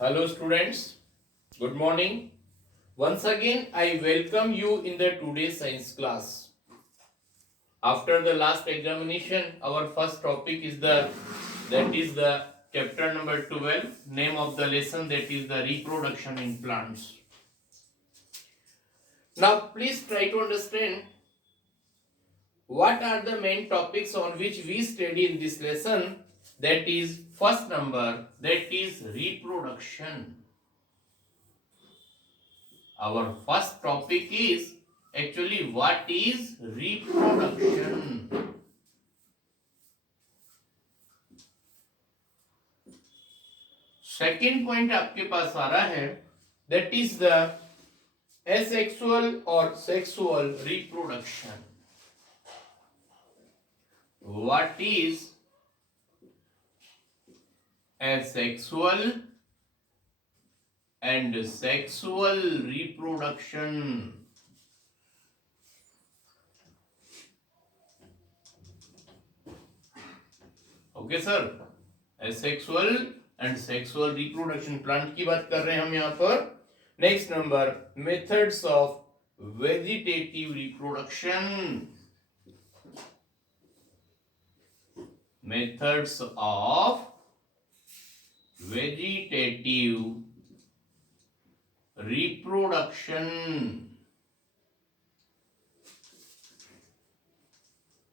Hello students, good morning. Once again I welcome you in the today's science class. After the last examination, our first topic is the chapter number 12, name of the lesson that is the reproduction in plants. Now please try to understand what are the main topics on which we study in this lesson. That is first number, that is reproduction. Our first topic is actually what is reproduction. Second point आपके पास आ रहा है that is the asexual और sexual reproduction. What is asexual and sexual reproduction. Okay sir, asexual and sexual reproduction plant की बात कर रहे हैं हम यहां पर. Next number, methods of vegetative reproduction. Methods of vegetative reproduction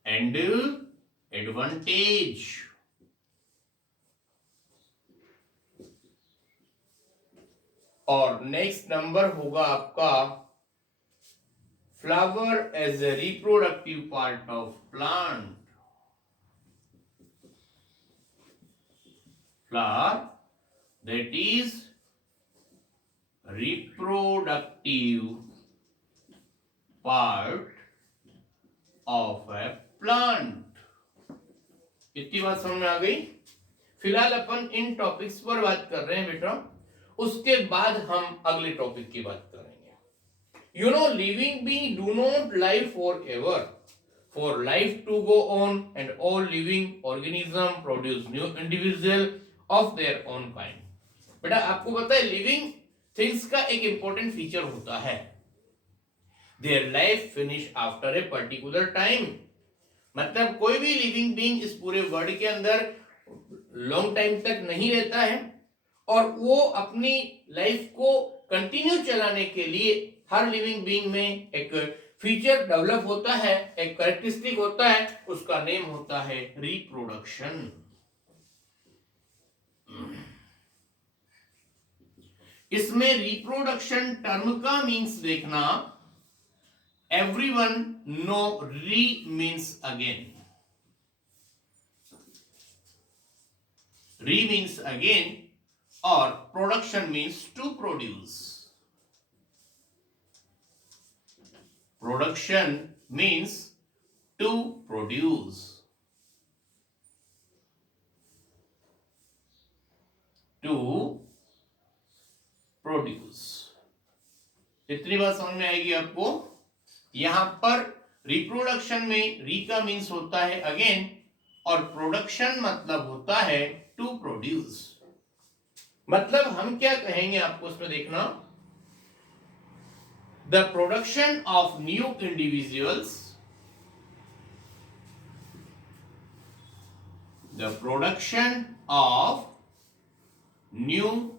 and advantage. और नेक्स्ट नंबर होगा आपका flower as a reproductive part of plant. Flower that is reproductive part of a plant. इतनी बात समझ में आ गई. फिलहाल अपन इन टॉपिक्स पर बात कर रहे हैं बेटा, उसके बाद हम अगले टॉपिक की बात करेंगे. You know, living being do not live for ever. For life to go on and all living organism produce new individual of their own kind. बेटा आपको पता है लिविंग थिंग्स का एक इंपॉर्टेंट फीचर होता है, their life finish after a particular time. मतलब कोई भी लिविंग बीइंग इस पूरे वर्ल्ड के अंदर लॉन्ग टाइम तक नहीं रहता है, और वो अपनी लाइफ को कंटिन्यू चलाने के लिए हर लिविंग बीइंग में एक फीचर डेवलप होता है, एक कैरेक्टरिस्टिक होता है, उसका नेम होता है रिप्रोडक्शन. इसमें रिप्रोडक्शन टर्म का मीन्स देखना, everyone know re means again. Re means again और production means to produce. Production means to produce. To produce. इतनी बात समझ में आएगी आपको. यहां पर रिप्रोडक्शन में री का मीन्स होता है अगेन, और प्रोडक्शन मतलब होता है टू प्रोड्यूस. मतलब हम क्या कहेंगे आपको उसमें देखना, the production of new individuals, the production of new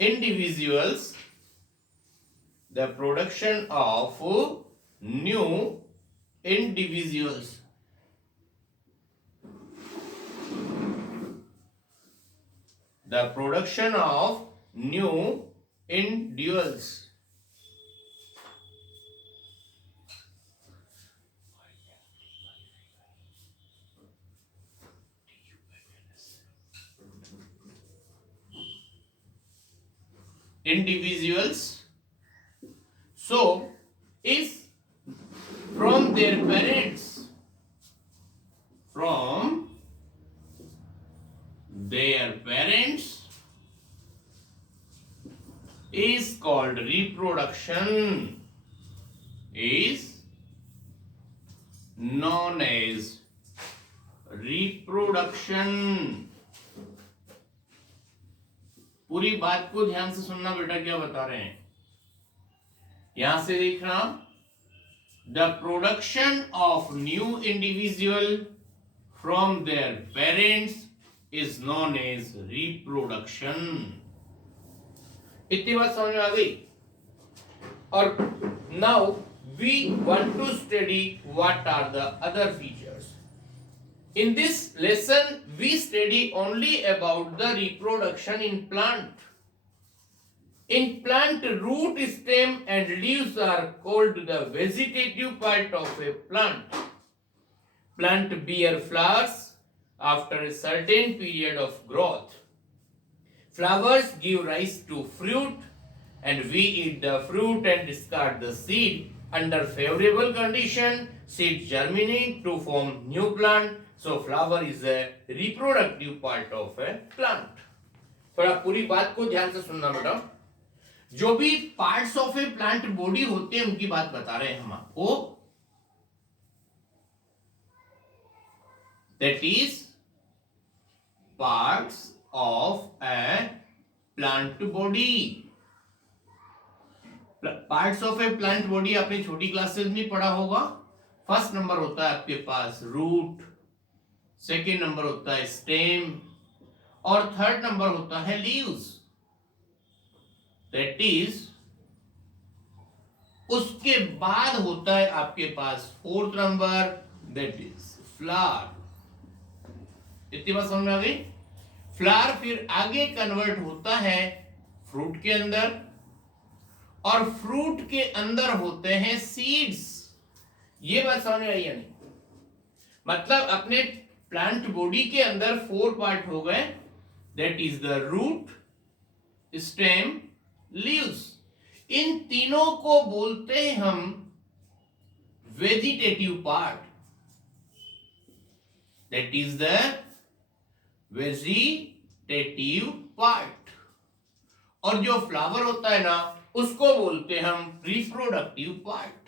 individuals, the production of new individuals, the production of new individuals. Individuals, so is from their parents, from their parents is called reproduction, is known as reproduction. पूरी बात को ध्यान से सुनना बेटा, क्या बता रहे हैं यहां से देखना। The production of new individual from their parents is known as reproduction. इतनी बात समझ में आ गई। और now we want to study what are the other features. In this lesson, we study only about the reproduction in plant. In plant, root, stem and leaves are called the vegetative part of a plant. Plant bear flowers after a certain period of growth. Flowers give rise to fruit and we eat the fruit and discard the seed. Under favorable condition, seeds germinate to form new plant. So flower is a reproductive part of a plant. थोड़ा पूरी बात को ध्यान से सुनना बेटा। जो भी parts of A plant body होते हैं उनकी बात बता रहे हैं हम आपको। That is parts of A plant body. Parts of A plant body आपने छोटी क्लासेस में पढ़ा होगा। फर्स्ट नंबर होता है आपके पास रूट, सेकेंड नंबर होता है स्टेम और थर्ड नंबर होता है लीव्स। दैट इज उसके बाद होता है आपके पास fourth number, that is flower. इतनी बात समझ में आ गई। फ्लावर फिर आगे कन्वर्ट होता है फ्रूट के अंदर और फ्रूट के अंदर होते हैं सीड्स। ये बात समझ में आई या नहीं? मतलब अपने प्लांट बॉडी के अंदर 4 पार्ट हो गए, that is the root, stem, leaves. इन तीनों को बोलते हैं हम vegetative part, that is the vegetative part. और जो फ्लावर होता है ना उसको बोलते हैं हम रिप्रोडक्टिव पार्ट।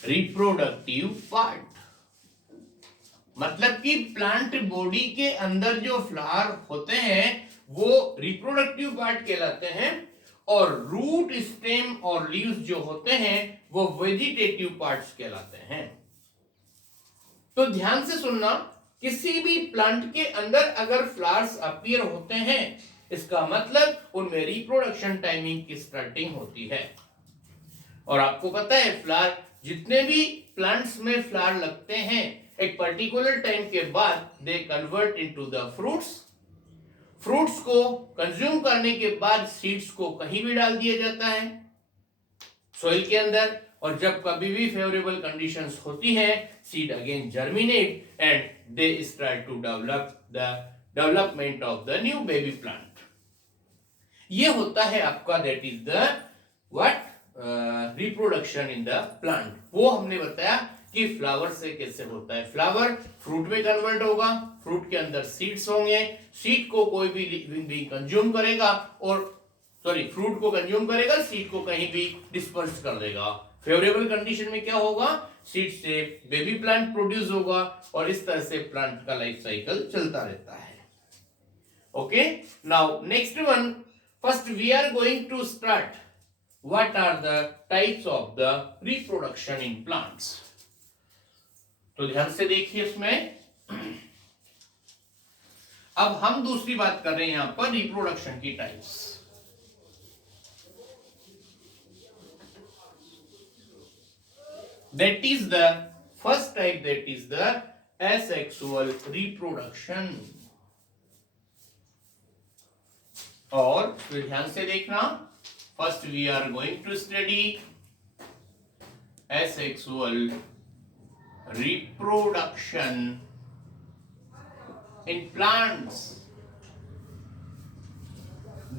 रिप्रोडक्टिव पार्ट मतलब कि प्लांट बॉडी के अंदर जो फ्लावर होते हैं वो रिप्रोडक्टिव पार्ट कहलाते हैं और रूट, स्टेम और लीव्स जो होते हैं वो वेजिटेटिव पार्ट्स कहलाते हैं। तो ध्यान से सुनना, किसी भी प्लांट के अंदर अगर फ्लावर्स अपीयर होते हैं इसका मतलब उनमें रिप्रोडक्शन टाइमिंग की स्टार्टिंग होती है। और आपको पता है फ्लावर, जितने भी प्लांट्स में फ्लावर लगते हैं एक पर्टिकुलर टाइम के बाद they convert into the fruits. Fruits को कंज्यूम करने के बाद सीड्स को कहीं भी डाल दिया जाता है सॉइल के अंदर, और जब कभी भी फेवरेबल कंडीशंस होती है seed again germinate and they start to develop the development of the new baby plant. ये होता है आपका that is the what reproduction in the plant. वो हमने बताया कि फ्लावर से कैसे होता है। फ्लावर फ्रूट में कन्वर्ट होगा, फ्रूट के अंदर सीड्स होंगे, सीड को कोई भी लिविंग बीइंग कंज्यूम करेगा और फ्रूट को कंज्यूम करेगा, सीड को कहीं भी डिस्पर्स कर देगा। फेवरेबल कंडीशन में क्या होगा, सीड से बेबी प्लांट प्रोड्यूस होगा और इस तरह से प्लांट का लाइफ साइकिल चलता रहता है। Okay, now next one, first we are going to start what are the types of the reproduction in plants। तो ध्यान से देखिए इसमें। अब हम दूसरी बात कर रहे हैं यहां पर रिप्रोडक्शन की types. That is the first type, that is the asexual reproduction। और फिर ध्यान से देखना, first we are going to study asexual reproduction in plants।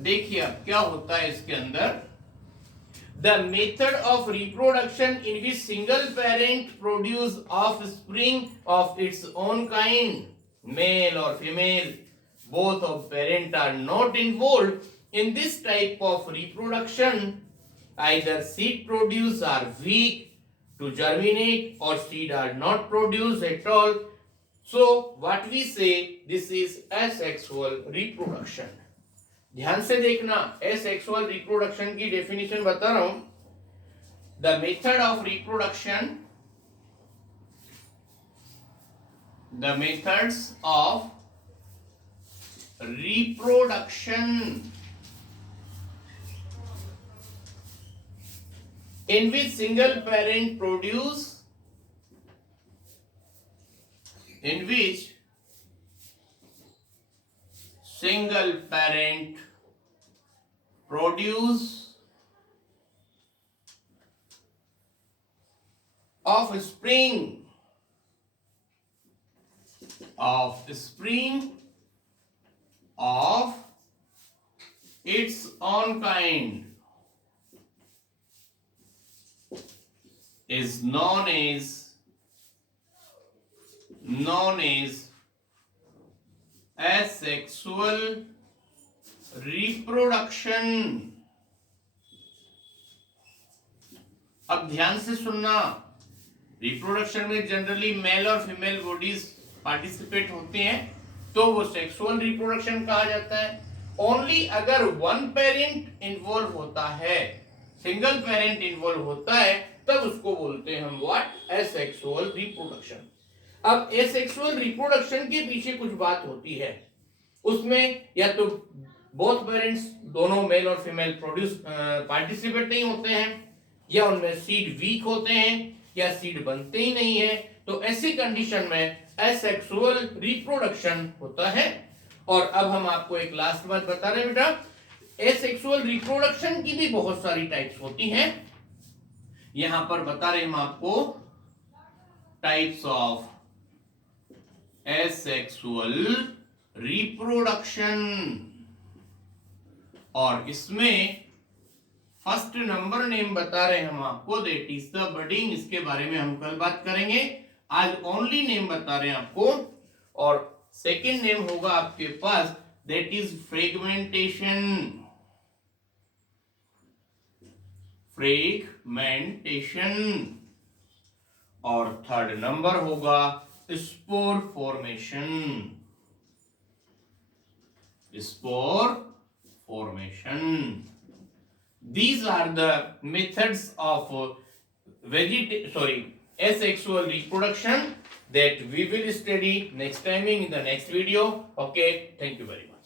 देखिए अब क्या होता है इसके अंदर। The method of reproduction in which single parent produce offspring of its own kind, male or female, both of parent are not involved in this type of reproduction, either seed produce are weak to germinate or seed are not produced at all. So what we say, this is asexual reproduction. ध्यान से देखना, asexual reproduction की definition बता रहा हूं. The method of reproduction, the methods of reproduction in which single parent produce, in which single parent produce offspring of its own kind is known as asexual reproduction. अब ध्यान से सुनना, रिप्रोडक्शन में जनरली मेल और फीमेल बॉडीज पार्टिसिपेट होते हैं, तो वो सेक्सुअल रिप्रोडक्शन कहा जाता है. ओनली अगर वन पेरेंट इन्वॉल्व होता है, सिंगल पेरेंट इन्वॉल्व होता है, तब उसको बोलते हैं हम व्हाट, एसेक्सुअल रिप्रोडक्शन. अब एसेक्सुअल रिप्रोडक्शन के पीछे कुछ बात होती है. उसमें या तो बोथ पेरेंट्स, दोनों मेल और फीमेल प्रोड्यूस पार्टिसिपेट नहीं होते हैं, या उनमें सीड वीक होते हैं, या सीड बनते ही नहीं है, तो ऐसी कंडीशन में एसेक्सुअल रिप्रोडक्शन होता है. और अब हम आपको एक लास्ट बात बता रहे हैं बेटा, एसेक्सुअल रिप्रोडक्शन की भी बहुत सारी टाइप्स होती हैं. यहां पर बता रहे हम आपको टाइप्स ऑफ एसेक्सुअल रिप्रोडक्शन, और इसमें फर्स्ट नंबर नेम बता रहे हैं हम आपको, दैट इज द बडिंग. इसके बारे में हम कल बात करेंगे, आज ओनली नेम बता रहे हैं आपको. और सेकेंड नेम होगा आपके पास, दैट इज फ्रेगमेंटेशन. और थर्ड नंबर होगा spore formation. These are the methods of asexual reproduction that we will study next time in the next video. Okay, thank you very much.